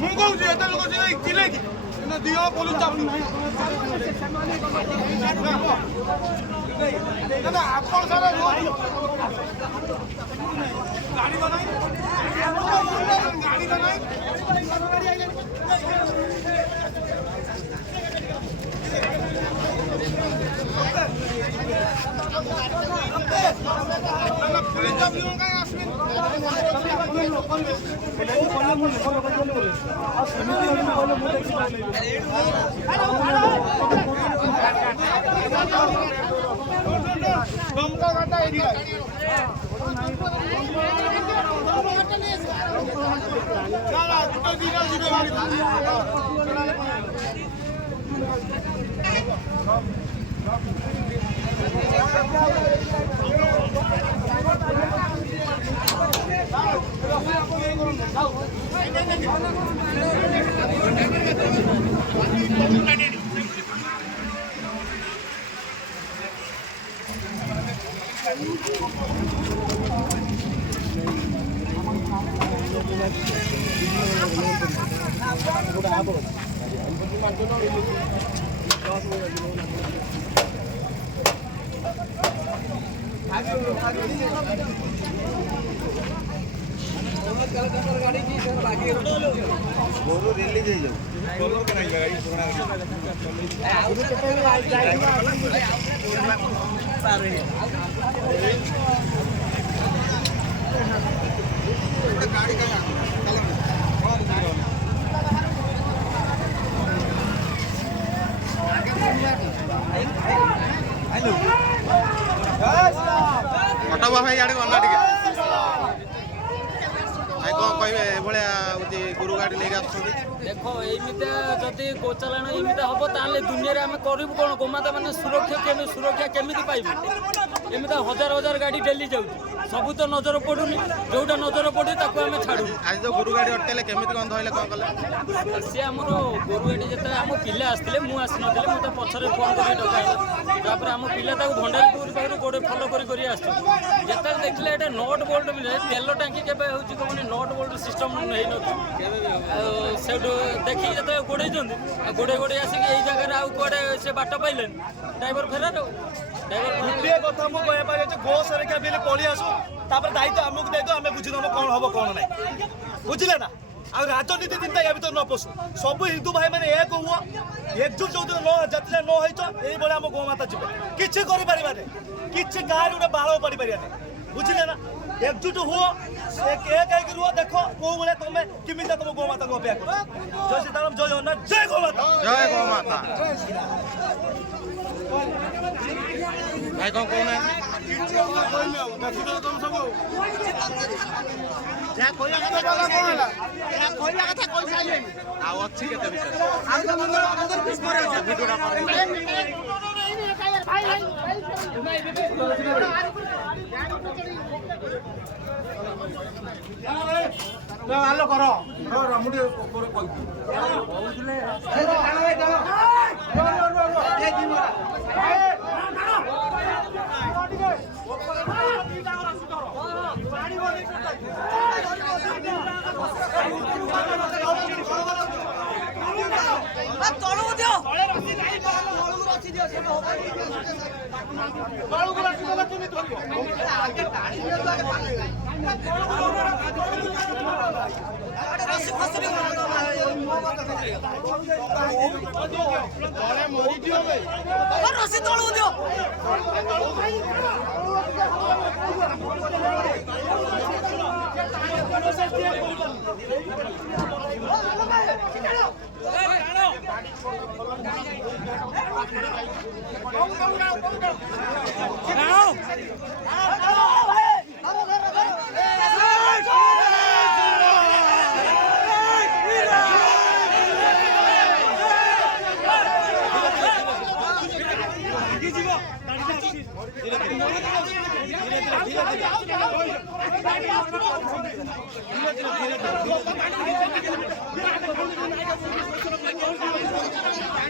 ମୁଁ କହୁଛି ଏତେ ଲୋକ ଥିଲେ କି ଦି ଜଣ ପୋଲିସ ଚାପୁ ଆପଣ ସାରା ଗାଡ଼ି पुलिस चापी काहीं आसबे दमका घाटा एरिया गोरू रिलीज हटवा भाई आड़े गला टे भाई कौन कहे भाया गुरु गाड़ी लेके आस देखो एमिता जदि गोचालाण एमिता हम ताले दुनिया रे आमे करिबु कोन गोमाता माने सुरक्षा केमिति पाइबु एमिता हजार हजार गाड़ी डेली जाउची सबु तो नजर पडुनी जोटा नजर पडे ताको आमे छाडू आज तो गुरु गाड़ी अटकेले केमिति कोन धइले कोन कले से हमरो गुरु गाड़ी जते हम पिला आस्थिले मु आसी नथिले मु त पछरे फोन करि डकाइला तापर हम पिला ताको भंडारीपुर पाखरु गोडे फॉलो करि आस्छु जते देखले एटा नोट बोल्ट मिले तेल टांकी केबे होची कोने नोट बोल्ट सिस्टम नै न सेटू देखि जते गोडे जंदी गोडे गोडे आसी एई जगह आउ कोडे से बाट पाइलेन ड्राइवर फेरा दो गोटे कथा मु कह पारे गो सुरक्षा बिल पलि आसू तापर दायित्व आमको दे दो आम बुझीदेव कौन हम कौन ना बुझे ना आ राजनीति चिंता या भर न पशु सब हिंदू भाई मैंने एक हुआ एकजुट जो दिन जिते न होच ये आम गोमाता जी किसी कि गाँव गोटे बाड़ पड़ पारे बुझे ना एकजुट हुओ एक रुह देख कौ भाई तुम किमी तुम गोमाता को अपेक्षा कर जय सीताराम जय जगन्नाथ जय गोमाता जय गोमाता भाई कौन कौन है आलो करो मुझे रसी तलू दियो